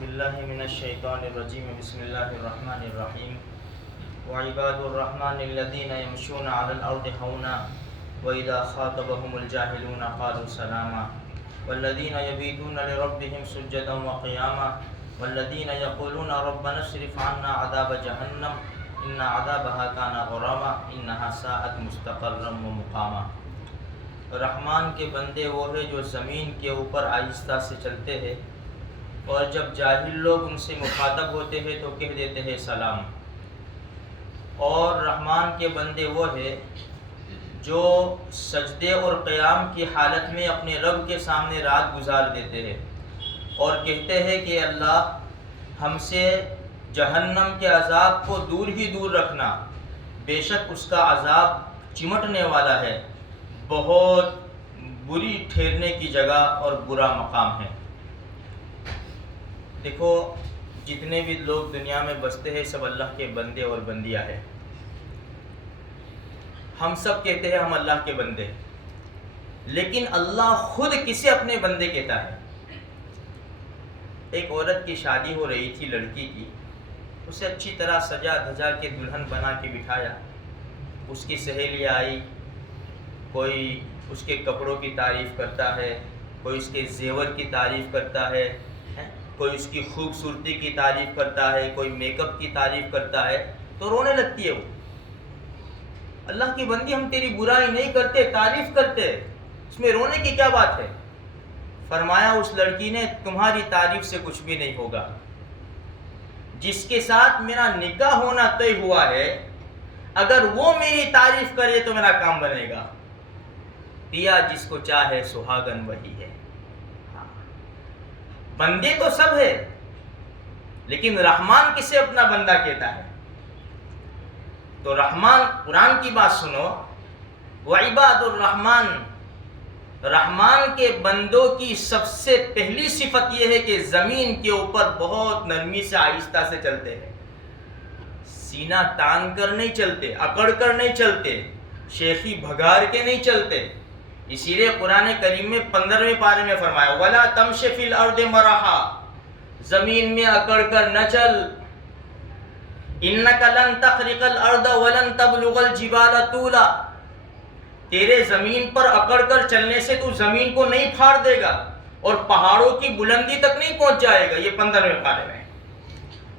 باللہ من الشیطان الرجیم بسم اللہ الرحمن الرحیم وعباد الرحمن الذین یمشون علی الارض ہونا واذا خاطبهم الجاہلون قالوا سلاما والذین یبیتون لربهم سجدا وقیاما والذین یقولون ربنا اصرف عنا عذاب جہنم ان عذابها کان غراما انها ساءت مستقرا ومقاما۔ رحمان کے بندے وہ ہیں جو زمین کے اوپر آہستہ سے چلتے ہیں اور جب جاہل لوگ ان سے مخاطب ہوتے ہیں تو کہہ دیتے ہیں سلام۔ اور رحمان کے بندے وہ ہیں جو سجدے اور قیام کی حالت میں اپنے رب کے سامنے رات گزار دیتے ہیں اور کہتے ہیں کہ اللہ ہم سے جہنم کے عذاب کو دور ہی دور رکھنا، بے شک اس کا عذاب چمٹنے والا ہے، بہت بری ٹھہرنے کی جگہ اور برا مقام ہے۔ دیکھو جتنے بھی لوگ دنیا میں بستے ہیں سب اللہ کے بندے اور بندیاں ہیں۔ ہم سب کہتے ہیں ہم اللہ کے بندے، لیکن اللہ خود کسے اپنے بندے کہتا ہے؟ ایک عورت کی شادی ہو رہی تھی لڑکی کی، اسے اچھی طرح سجا دھجا کے دلہن بنا کے بٹھایا، اس کی سہیلی آئی، کوئی اس کے کپڑوں کی تعریف کرتا ہے، کوئی اس کے زیور کی تعریف کرتا ہے، کوئی اس کی خوبصورتی کی تعریف کرتا ہے، کوئی میک اپ کی تعریف کرتا ہے، تو رونے لگتی ہے وہ۔ اللہ کی بندی ہم تیری برائی نہیں کرتے، تعریف کرتے، اس میں رونے کی کیا بات ہے؟ فرمایا اس لڑکی نے تمہاری تعریف سے کچھ بھی نہیں ہوگا، جس کے ساتھ میرا نکاح ہونا طے ہوا ہے اگر وہ میری تعریف کرے تو میرا کام بنے گا۔ دیا جس کو چاہے سہاگن وہی ہے۔ بندے تو سب ہے، لیکن رحمان کسے اپنا بندہ کہتا ہے؟ تو رحمان، قرآن کی بات سنو، وعباد الرحمن، رحمان کے بندوں کی سب سے پہلی صفت یہ ہے کہ زمین کے اوپر بہت نرمی سے آہستہ سے چلتے ہیں، سینہ تان کر نہیں چلتے، اکڑ کر نہیں چلتے، شیخی بھگار کے نہیں چلتے۔ اسی لیے قرآن کریم میں 15ویں پارے میں فرمایا وَلَا تَمْشِ فِي الْأَرْضِ مَرَحًا، زمین میں اکڑ کر نہ چل، إِنَّكَ لَن تَخْرِقَ الْأَرْضَ وَلَن تَبْلُغَ الْجِبَالَ طُولًا، تیرے زمین پر اکڑ کر چلنے سے تو زمین کو نہیں پھاڑ دے گا اور پہاڑوں کی بلندی تک نہیں پہنچ جائے گا۔ یہ 15ویں پارے میں۔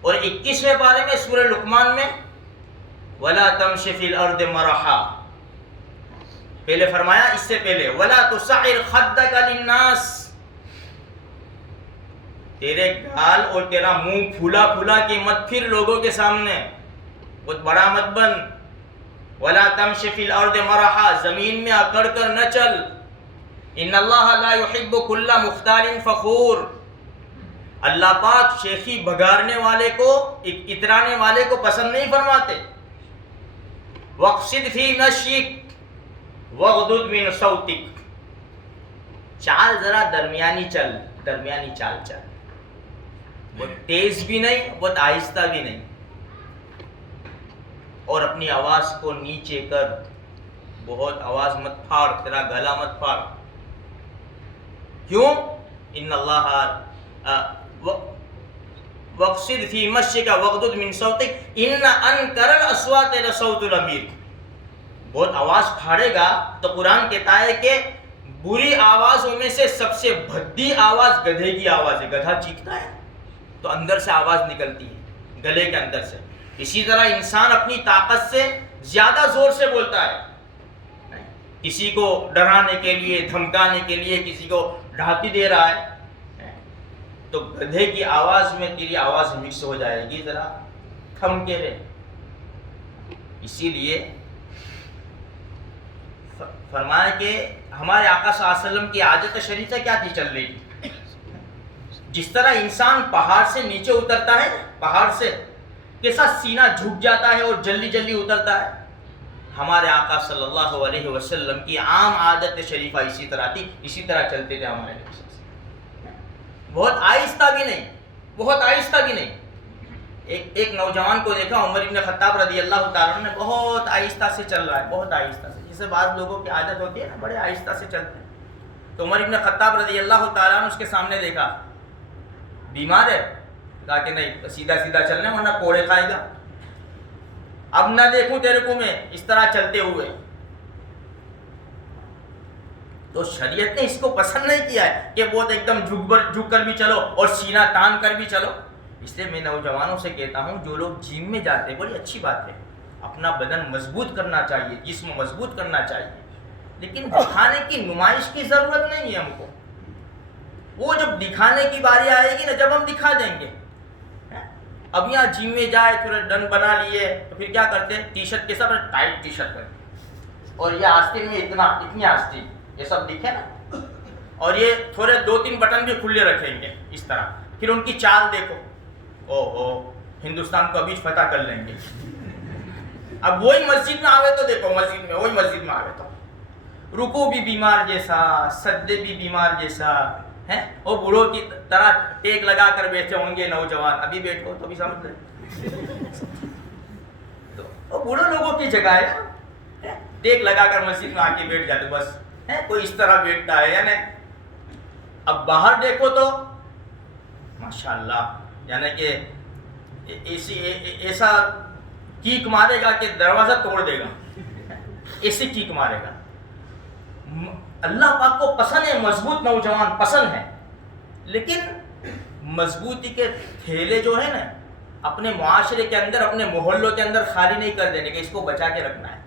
اور 21ویں پارے میں سورہ لقمان میں وَلَا تَمْشِ فِي الْأَرْضِ مَرَحًا، پہلے فرمایا اس سے پہلے وَلَا تُسَعِّرْ خَدَّكَ لِلنَّاسِ، تیرے گال اور تیرا منہ پھولا پھولا کے مت پھر لوگوں کے سامنے، بہت بڑا مت بن۔ وَلَا تَمْشِ فِي الْأَرْضِ مَرَحًا، زمین میں اکڑ کر نہ چل۔ إِنَّ اللَّهَ لَا يُحِبُّ كُلَّ مُخْتَالٍ فَخُورٍ، اللہ پاک شیخی بگارنے والے کو، اترانے والے کو پسند نہیں فرماتے۔ وَاقْصِدْ فِي مَشْيِكَ وَاغْضُضْ مِنْ صَوْتِكَ، چال ذرا درمیانی چل، درمیانی چال چل، بہت تیز بھی نہیں بہت آہستہ بھی نہیں، اور اپنی آواز کو نیچے کر، بہت آواز مت پھاڑ، تیرا گلا مت پھاڑ۔ کیوں؟ ان اللہ وَاقْصِدْ فِي مَشْيِكَ وَاغْضُضْ مِنْ صَوْتِكَ إِنَّ أَنْكَرَ الْأَصْوَاتِ لَصَوْتُ الْحَمِيرِ، بہت آواز پھاڑے گا تو قرآن کہتا ہے کہ بری آوازوں میں سے سب سے بھدی آواز گدھے کی آواز ہے۔ گدھا چیختا ہے تو اندر سے آواز نکلتی ہے، گلے کے اندر سے۔ اسی طرح انسان اپنی طاقت سے زیادہ زور سے بولتا ہے، کسی کو ڈرانے کے لیے، دھمکانے کے لیے کسی کو ڈھاتی دے رہا ہے، تو گدھے کی آواز میں تیری آواز مکس ہو جائے گی، ذرا تھم کے رہے۔ اسی لیے فرمایا کہ ہمارے آقا صلی اللہ علیہ وسلم کی عادت شریفہ کیا تھی چل رہی تھی؟ جس طرح انسان پہاڑ سے نیچے اترتا ہے، پہاڑ سے کیسا سینہ جھک جاتا ہے اور جلدی جلدی اترتا ہے، ہمارے آقا صلی اللہ علیہ وسلم کی عام عادت شریفہ اسی طرح تھی، اسی طرح چلتے تھے ہمارے نبی صلی اللہ علیہ وسلم، بہت آہستہ بھی نہیں، بہت آہستہ بھی نہیں۔ ایک نوجوان کو دیکھا، عمر ابن خطاب رضی اللہ تعالیٰ عنہ نے، بہت آہستہ سے چل رہا ہے، بہت آہستہ سے، جسے بعض لوگوں کی عادت ہوتی ہے نا بڑے آہستہ سے چلتے ہیں، تو عمر ابن خطاب رضی اللہ تعالیٰ عنہ اس کے سامنے دیکھا، بیمار ہے، کہا کہ نہیں سیدھا سیدھا چلنا ورنہ کوڑے کھائے گا، اب نہ دیکھوں تیرے کو میں اس طرح چلتے ہوئے۔ تو شریعت نے اس کو پسند نہیں کیا ہے کہ بہت ایک دم جھک کر بھی چلو اور سینہ تان کر بھی چلو۔ اس لیے میں نوجوانوں سے کہتا ہوں جو لوگ جم میں جاتے ہیں بڑی اچھی بات ہے، اپنا بدن مضبوط کرنا چاہیے، جسم مضبوط کرنا چاہیے، لیکن دکھانے کی نمائش کی ضرورت نہیں ہے ہم کو۔ وہ جب دکھانے کی باری آئے گی نا جب ہم دکھا دیں گے۔ اب یہاں جم میں جائے تھوڑا ڈن بنا لیے تو پھر کیا کرتے ہیں، ٹی شرٹ کے ساتھ ٹائٹ ٹی شرٹ کرتے اور یہ آستین میں اتنی آستین یہ سب دکھے نا، اور یہ تھوڑے 2-3 بٹن بھی کھلے رکھیں گے اس طرح، پھر ان کی چال دیکھو، او ہندوستان کو ابھی فتح کر لیں گے۔ اب وہی مسجد میں آوے تو دیکھو، وہی مسجد میں آوے تو رکوع بھی بیمار جیسا، سجدے بھی بیمار جیسا ہے، اور بوڑھوں کی طرح ٹیک لگا کر بیٹھے ہوں گے نوجوان، ابھی بیٹھو تو بھی سمجھ لیں تو بوڑھوں لوگوں کی جگہ ہے، ٹیک لگا کر مسجد میں آ کے بیٹھ جاتے، بس کوئی اس طرح بیٹھتا ہے یا نہیں۔ اب باہر دیکھو تو ماشاءاللہ یعنی کہ ایسا کیک مارے گا کہ دروازہ توڑ دے گا، ایسی کیک مارے گا۔ اللہ پاک کو پسند ہے مضبوط نوجوان، پسند ہے، لیکن مضبوطی کے تھیلے جو ہے نا اپنے معاشرے کے اندر، اپنے محلوں کے اندر خالی نہیں کر دینے کے، اس کو بچا کے رکھنا ہے۔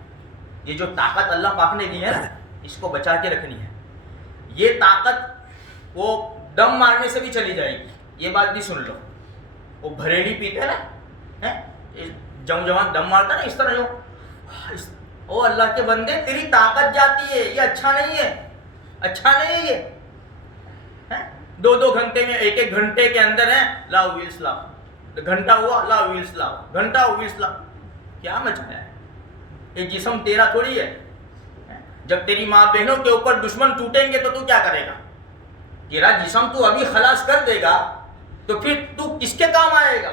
یہ جو طاقت اللہ پاک نے دی ہے نا اس کو بچا کے رکھنی ہے۔ یہ طاقت وہ دم مارنے سے بھی چلی جائے گی، یہ بات بھی سن لو۔ وہ بھریڑی پیتے نا، جوان دم مارتا نا اس طرح جو، او اللہ کے بندے تیری طاقت جاتی ہے، یہ اچھا نہیں ہے، اچھا نہیں ہے یہ۔ 2 گھنٹے میں 1 گھنٹے کے اندر ہے لا ویلس لا، گھنٹہ ہوا لا ویلس لا، گھنٹہ ویلس لا، کیا مچایا ہے؟ یہ جسم تیرا تھوڑی ہے۔ جب تیری ماں بہنوں کے اوپر دشمن ٹوٹیں گے تو کیا کرے گا؟ تیرا جسم تو ابھی خلاص کر دے گا تو پھر تو کس کے کام آئے گا؟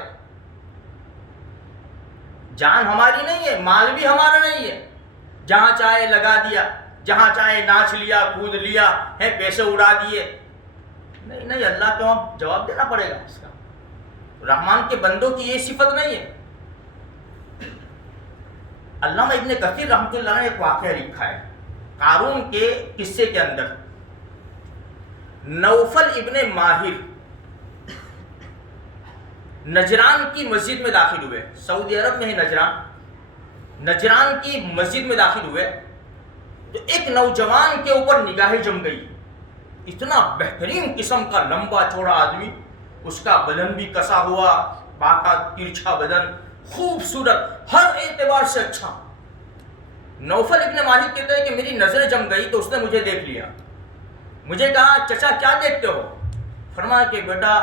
جان ہماری نہیں ہے، مال بھی ہمارا نہیں ہے، جہاں چاہے لگا دیا، جہاں چاہے ناچ لیا، کود لیا ہے، پیسے اڑا دیے۔ نہیں اللہ کو جواب دینا پڑے گا اس کا۔ رحمان کے بندوں کی یہ صفت نہیں ہے۔ علامہ ابن کثیر رحمۃ اللہ نے ایک واقعہ لکھا ہے قارون کے قصے کے اندر۔ نوفل ابن ماہر نجران کی مسجد میں داخل ہوئے، سعودی عرب میں ہے نجران کی مسجد میں داخل ہوئے تو ایک نوجوان کے اوپر نگاہیں جم گئی۔ اتنا بہترین قسم کا لمبا چوڑا آدمی، اس کا بدن بھی کسا ہوا، پاکا ترچھا بدن، خوبصورت، ہر اعتبار سے اچھا۔ نوفل ابن ماہر کہتے ہیں کہ میری نظر جم گئی تو اس نے مجھے دیکھ لیا، مجھے کہا چچا کیا دیکھتے ہو؟ فرمایا کہ بیٹا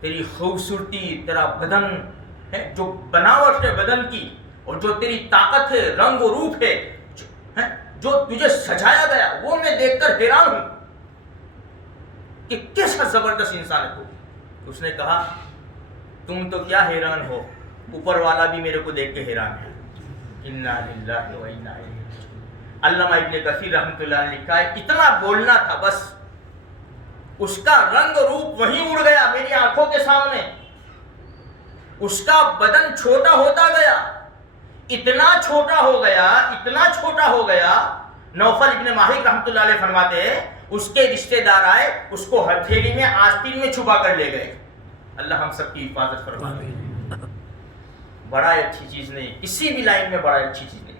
تیری خوبصورتی، تیرا بدن ہے، جو بناوٹ ہے بدن کی، اور جو تیری طاقت ہے، رنگ و روپ ہے، جو تجھے سجایا گیا، وہ میں دیکھ کر حیران ہوں کہ کیسا زبردست انسان ہے تو۔ اس نے کہا تم تو کیا حیران ہو، اوپر والا بھی میرے کو دیکھ کے حیران ہے۔ انا للہ و انا الیہ راجعون۔ علامہ ابن کثیر رحمۃ اللہ نے لکھا ہے اتنا بولنا تھا بس، اس کا رنگ روپ وہیں اڑ گیا میری آنکھوں کے سامنے، اس کا بدن چھوٹا ہوتا گیا، اتنا چھوٹا ہو گیا، اتنا چھوٹا ہو گیا۔ نوفل ابن ماہر رحمۃ اللہ علیہ فرماتے ہیں اس کے رشتے دار آئے، اس کو ہتھیلی میں آستین میں چھپا کر لے گئے۔ اللہ ہم سب کی حفاظت فرمائے۔ بڑائی اچھی چیز نہیں، کسی بھی لائن میں بڑائی اچھی چیز نہیں۔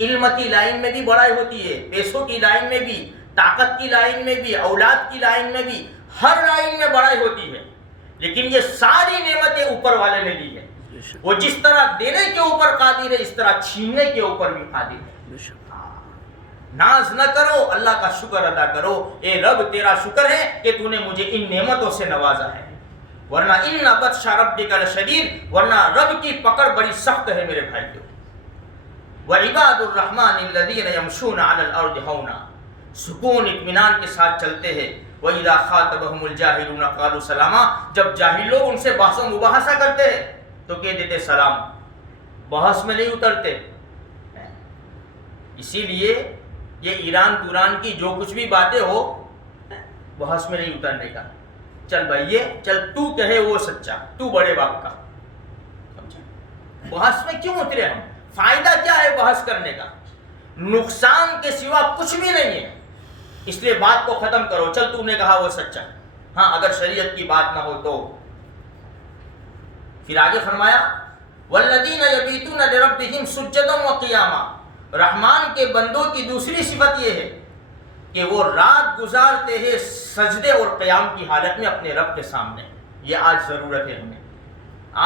علم کی لائن میں بھی بڑائی ہوتی ہے، پیسوں کی لائن میں بھی، طاقت کی لائن میں بھی، اولاد کی لائن میں بھی، ہر لائن میں بڑائی ہوتی ہے، لیکن یہ ساری نعمتیں اوپر والے نے دی ہے۔ وہ جس طرح دینے کے اوپر قادر ہے اس طرح چھیننے کے اوپر بھی قادر ہے۔ ناز نہ کرو، اللہ کا شکر ادا کرو، اے رب تیرا شکر ہے کہ تو نے مجھے ان نعمتوں سے نوازا ہے، ورنہ ان بطش ربک لشدید، ورنہ رب کی پکڑ بڑی سخت ہے میرے بھائیو۔ وعباد الرحمن الذین یمشون علی الارض ہونا، سکون اطمینان کے ساتھ چلتے ہیں۔ وَإِذَا خَاطَبَهُمُ الْجَاهِلُونَ قَالُوا سَلَامًا، جب جاہل لوگ ان سے بحث و مباحثہ کرتے ہیں تو کہہ دیتے سلام، بحث میں نہیں اترتے۔ اسی لیے یہ ایران دوران کی جو کچھ بھی باتیں ہو بحث میں نہیں اترنے کا، چل بھائی یہ چل تو کہے وہ سچا، تو بڑے باپ کا. بحث میں کیوں اترے ہم؟ فائدہ کیا ہے بحث کرنے کا؟ نقصان کے سوا کچھ بھی نہیں ہے. اس لیے بات کو ختم کرو. چل تو نے کہا وہ سچا، ہاں اگر شریعت کی بات نہ ہو تو. پھر آگے فرمایا والذین یبیتون لربہم سجدا وقیاما. رحمان کے بندوں کی دوسری صفت یہ ہے کہ وہ رات گزارتے ہیں سجدے اور قیام کی حالت میں اپنے رب کے سامنے. یہ آج ضرورت ہے ہمیں،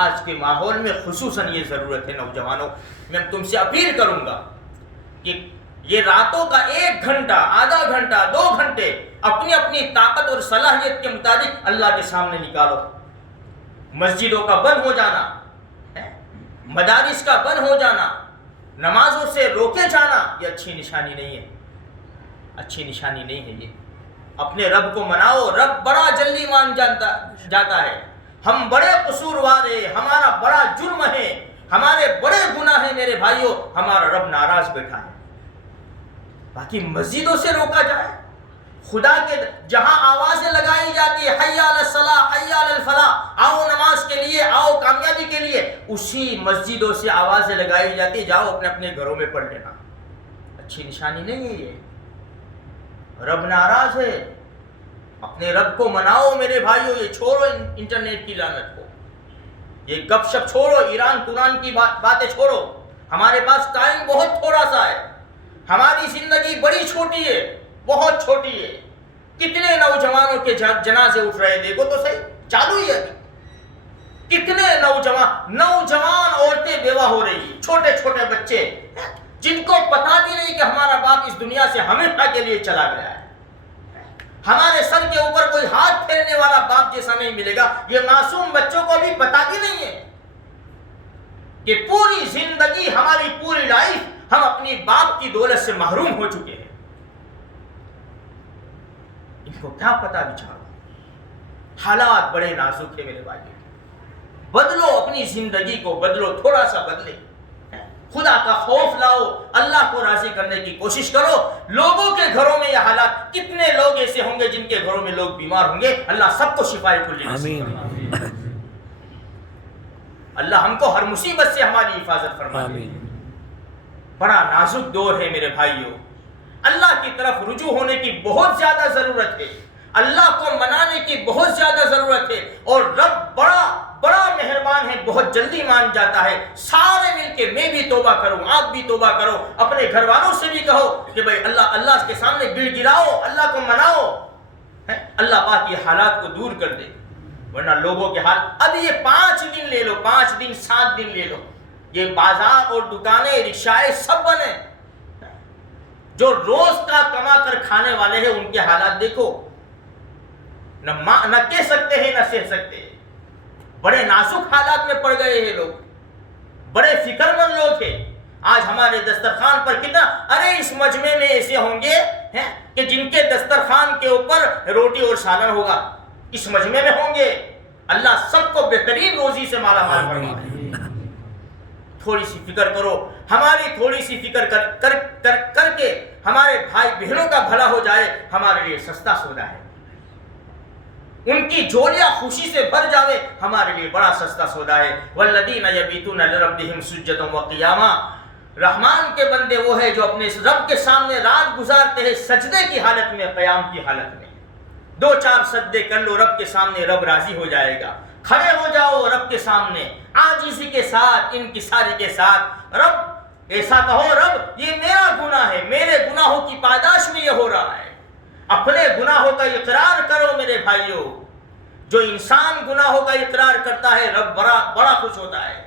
آج کے ماحول میں خصوصاً یہ ضرورت ہے. نوجوانوں، میں تم سے اپیل کروں گا کہ یہ راتوں کا 1 گھنٹہ، آدھا گھنٹہ، 2 گھنٹے اپنی اپنی طاقت اور صلاحیت کے مطابق اللہ کے سامنے نکالو. مسجدوں کا بند ہو جانا، مدارس کا بند ہو جانا، نمازوں سے روکے جانا، یہ اچھی نشانی نہیں ہے، اچھی نشانی نہیں ہے. یہ اپنے رب کو مناؤ. رب بڑا جلدی مان جاتا ہے. ہم بڑے قصوروار ہیں، ہمارا بڑا جرم ہے، ہمارے بڑے گناہ ہیں میرے بھائیوں. ہمارا رب ناراض بیٹھا ہے. باقی مسجدوں سے روکا جائے، خدا کے جہاں آوازیں لگائی جاتی ہے حی علی الصلاح حی علی الفلاح، آؤ نماز کے لیے، آؤ کامیابی کے لیے، اسی مسجدوں سے آوازیں لگائی جاتی، جاؤ اپنے اپنے گھروں میں پڑھ لینا. اچھی نشانی نہیں ہے یہ. رب ناراض ہے. اپنے رب کو مناؤ میرے بھائیوں. یہ چھوڑو انٹرنیٹ کی لعنت کو، یہ گپ شپ چھوڑو، ایران توران کی باتیں چھوڑو. ہمارے پاس ٹائم بہت تھوڑا سا ہے. ہماری زندگی بڑی چھوٹی ہے، بہت چھوٹی ہے. کتنے نوجوانوں کے جنازے اٹھ رہے، دیکھو تو صحیح، چالو ہی ہے. کتنے نوجوان عورتیں بیوہ ہو رہی ہیں، چھوٹے چھوٹے بچے جن کو پتا بھی نہیں کہ ہمارا باپ اس دنیا سے ہمیشہ کے لیے چلا گیا ہے. ہمارے سر کے اوپر کوئی ہاتھ پھیرنے والا باپ جیسا نہیں ملے گا. یہ معصوم بچوں کو بھی پتا بھی نہیں ہے کہ پوری زندگی، ہماری پوری لائف ہم اپنی باپ کی دولت سے محروم ہو چکے ہیں. ان کو کیا پتا بیچاروں. حالات بڑے نازک ہے میرے بھائی. بدلو اپنی زندگی کو، بدلو، تھوڑا سا بدلے. خدا کا خوف لاؤ، اللہ کو راضی کرنے کی کوشش کرو. لوگوں کے گھروں میں یہ حالات، کتنے لوگ ایسے ہوں گے جن کے گھروں میں لوگ بیمار ہوں گے. اللہ سب کو شفائے کلی نصیب فرمائے. اللہ ہم کو ہر مصیبت سے ہماری حفاظت فرمائے. بڑا نازک دور ہے میرے بھائیوں. اللہ کی طرف رجوع ہونے کی بہت زیادہ ضرورت ہے. اللہ کو منانے کی بہت زیادہ ضرورت ہے. اور رب بڑا مہربان ہے، بہت جلدی مان جاتا ہے. سارے مل کے، میں بھی توبہ کروں، آپ بھی توبہ کرو، اپنے گھر والوں سے بھی کہو کہ بھائی اللہ کے سامنے گڑ گڑاؤ، اللہ کو مناؤ. اللہ پاک یہ حالات کو دور کر دے. ورنہ لوگوں کے حال، اب یہ 5 دن لے لو، 5 دن 7 دن لے لو، یہ بازار اور دکانیں، رکشائے سب بنے. جو روز کا کما کر کھانے والے ہیں ان کے حالات دیکھو. نہ کہہ سکتے ہیں نہ سہ سکتے ہیں. بڑے نازک حالات میں پڑ گئے ہیں لوگ. بڑے فکر مند لوگ تھے. آج ہمارے دسترخوان پر کتنا، ارے اس مجمع میں ایسے ہوں گے کہ جن کے دسترخوان کے اوپر روٹی اور سالن ہوگا، اس مجمع میں ہوں گے. اللہ سب کو بہترین روزی سے مالا مال فرمائے. تھوڑی سی فکر کرو. ہماری تھوڑی سی فکر کر کے ہمارے بھائی بہنوں کا بھلا ہو جائے، ہمارے لیے سستا سودا ہے. ان کی جھولیاں خوشی سے بھر جاوے، ہمارے لیے بڑا سستا سودا ہے. والذین یبیتون لربہم سجدا وقیاما. رحمان کے بندے وہ ہیں جو اپنے رب کے سامنے رات گزارتے ہیں سجدے کی حالت میں، قیام کی حالت میں. 2-4 سجدے کر لو، رب کے سامنے رب راضی ہو جائے گا. کھڑے ہو جاؤ رب کے سامنے عاجزی کے ساتھ، انکساری کے ساتھ. رب ایسا کہو، رب یہ میرا گناہ ہے، میرے گناہوں کی پاداش میں یہ ہو رہا ہے. اپنے گناہوں کا اقرار کرو میرے بھائیوں. جو انسان گناہوں کا اقرار کرتا ہے رب بڑا خوش ہوتا ہے.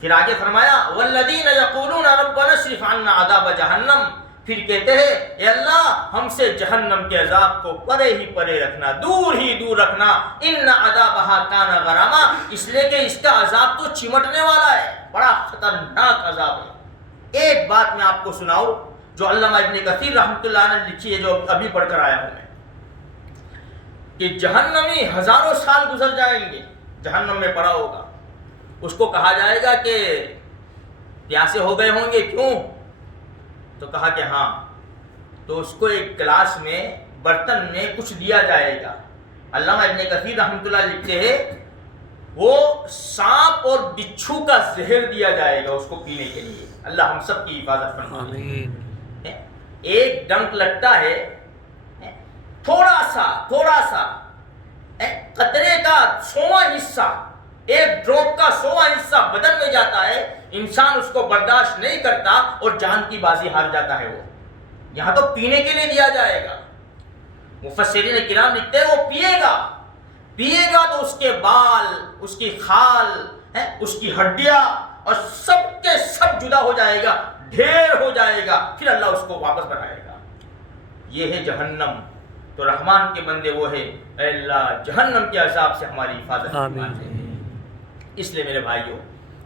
پھر آگے فرمایا والذین یقولون ربنا اصرف عنا عذاب جہنم. پھر کہتے ہیں اے اللہ ہم سے جہنم کے عذاب کو پرے ہی پرے رکھنا، دور ہی دور رکھنا. ان عذابها کان غراما. اس لیے کہ اس کا عذاب تو چمٹنے والا ہے، بڑا خطرناک عذاب ہے. ایک بات میں آپ کو سناؤں جو علامہ ابن کثیر رحمۃ اللہ علیہ نے لکھی ہے، جو ابھی پڑھ کر آیا ہوں میں، کہ جہنمی ہزاروں سال گزر جائیں گے، جہنم میں پڑا ہوگا. اس کو کہا جائے گا کہ پیاسے ہو گئے ہوں گے، کیوں؟ تو کہا کہ ہاں. تو اس کو ایک گلاس میں برتن میں کچھ دیا جائے گا. علامہ ابن کثیر رحمۃ اللہ لکھتے ہیں وہ سانپ اور بچھو کا زہر دیا جائے گا اس کو پینے کے لیے. اللہ ہم سب کی حفاظت فرمائے. ایک ڈنک لگتا ہے, تھوڑا سا قطرے کا 100واں حصہ, ایک ڈراپ کا 100واں حصہ بدن میں جاتا ہے, انسان اس کو برداشت نہیں کرتا اور جان کی بازی ہار جاتا ہے. وہ یہاں تو پینے کے لیے دیا جائے گا. مفسرین کرام لکھتے ہیں وہ پیے گا تو اس کے بال, اس کی کھال, اس کی ہڈیاں اور سب کے سب جدا ہو جائے گا, ڈھیر ہو جائے گا, پھر اللہ اس کو واپس بنائے گا. یہ ہے جہنم. تو رحمان کے بندے وہ ہے, اے اللہ جہنم کے عذاب سے ہماری حفاظت فرمائے. اس لیے میرے بھائیوں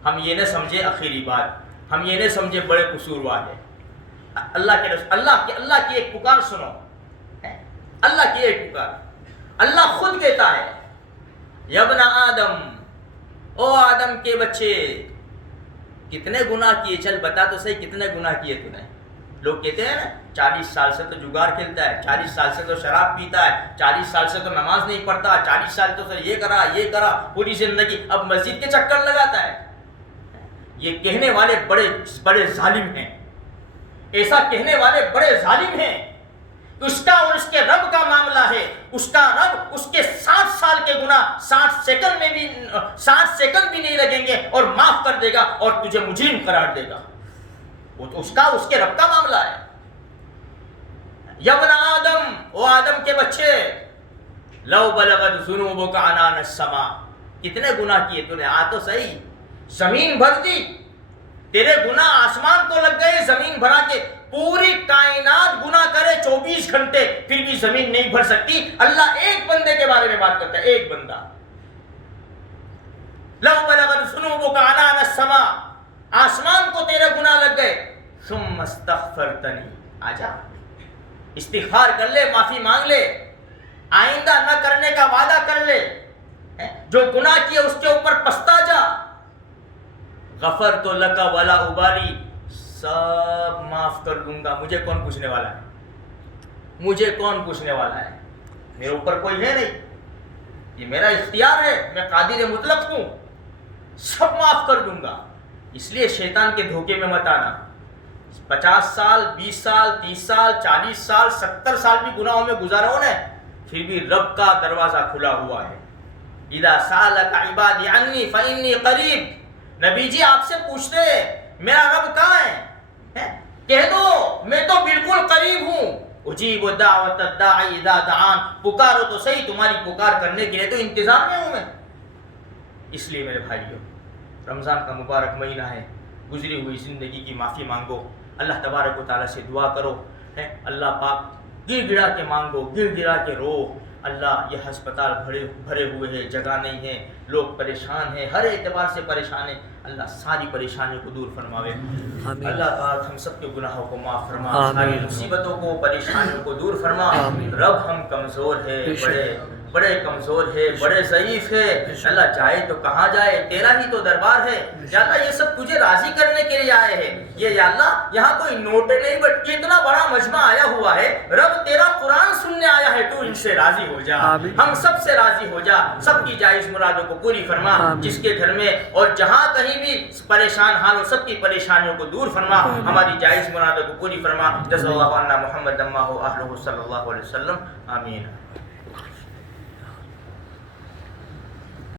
ہم یہ نہ سمجھے آخری بات, ہم یہ نہ سمجھے بڑے قصوروار ہیں. اللہ کی ایک پکار سنو, اللہ کی ایک پکار. اللہ خود کہتا ہے یا ابن آدم, او آدم کے بچے, کتنے گناہ کیے, چل بتا تو صحیح کتنے گناہ کیے تو نے. لوگ کہتے ہیں نا 40 سال سے تو جگار کھیلتا ہے, 40 سال سے تو شراب پیتا ہے, 40 سال سے تو نماز نہیں پڑھتا, 40 سال تو یہ کرا پوری زندگی اب مسجد کے چکر لگاتا ہے. یہ کہنے والے بڑے ظالم ہیں. ایسا کہنے والے بڑے ظالم ہیں. اس کا اور اس کے رب کا معاملہ ہے. اس کا رب اس کے 60 سال کے گناہ 60 سیکنڈ بھی نہیں لگیں گے اور معاف کر دے گا اور تجھے مجرم قرار دے گا. وہ تو اس کے رب کا معاملہ ہے. یا ابن آدم, او آدم کے بچے, لو بلغت ذنوبک عنان السماء, کتنے گناہ کیے تو نے, آ تو صحیح. زمین بھر دی, تیرے گناہ آسمان کو لگ گئے, زمین بھرا کے پوری کائنات گناہ کرے 24 گھنٹے پھر بھی زمین نہیں بھر سکتی. اللہ ایک بندے کے بارے میں بات کرتا ہے, ایک بندہ. لو بلغت ذنوبک عنان السماء, آسمان کو تیرے گناہ لگ گئے. ثم استغفرتنی, آجا استغفار کر لے, معافی مانگ لے, آئندہ نہ کرنے کا وعدہ کر لے, جو گناہ کیے اس کے اوپر پچھتا جا. غفرت لک ولا ابالی, سب معاف کر دوں گا, مجھے کون پوچھنے والا ہے, مجھے کون پوچھنے والا ہے, میرے اوپر کوئی ہے نہیں, یہ میرا اختیار ہے, میں قادر مطلق ہوں, سب معاف کر دوں گا. اس لیے شیطان کے دھوکے میں مت آنا. 50 سال 20 سال 30 سال 40 سال 70 سال بھی گناہوں میں گزارا ہو نا, پھر بھی رب کا دروازہ کھلا ہوا ہے. اذا سالک عبادی عنی فانی قریب, نبی جی آپ سے پوچھتے میرا رب کہاں ہے, کہہ دو میں تو بالکل قریب ہوں. اجیب دعوت الداعی اذا دعان, پکارو تو صحیح, تمہاری پکار کرنے کے لیے تو انتظار میں ہوں میں. اس لیے میرے بھائیوں رمضان کا مبارک مہینہ ہے, گزری ہوئی زندگی کی معافی مانگو, اللہ تبارک و تعالیٰ سے دعا کرو, اللہ پاک گر گرا کے مانگو, گر گرا کے رو. اللہ یہ ہسپتال بھرے ہوئے ہیں, جگہ نہیں ہے, لوگ پریشان ہیں, ہر اعتبار سے پریشان ہیں. اللہ ساری پریشانیوں کو دور فرماوے. اللہ پاک ہم سب کے گناہوں کو معاف فرما, ساری مصیبتوں کو پریشانیوں کو دور فرما. رب ہم کمزور ہے, بڑے کمزور ہے, بڑے ضعیف ہے. اللہ جائے تو کہاں جائے, تیرا ہی تو دربار ہے. یا اللہ یہ سب تجھے راضی کرنے کے لیے آئے ہیں. یہ یا اللہ یہاں کوئی نوٹے نہیں, بٹ یہ اتنا بڑا مجمع آیا ہوا ہے, رب تیرا قرآن سننے آیا ہے, تو ان سے راضی ہو جا, ہم سب سے راضی ہو جا, سب کی جائز مرادوں کو پوری فرما. جس کے گھر میں اور جہاں کہیں بھی پریشان حال ہو, سب کی پریشانیوں کو دور فرما, ہماری جائز مرادوں کو پوری فرما. جزا اللہ عنا محمد اما ہو اہلہ صلی اللہ علیہ وسلم. آمین.